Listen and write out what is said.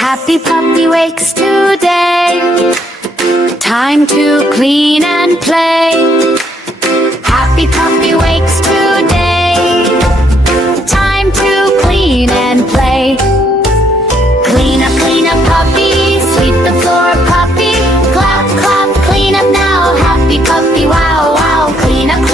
Happy puppy wakes today. Time to clean and play. Happy puppy wakes today. Time to clean and play. Clean up puppy. Sweep the floor puppy. Clap, clap, clean up now. Happy puppy, wow, wow. Clean up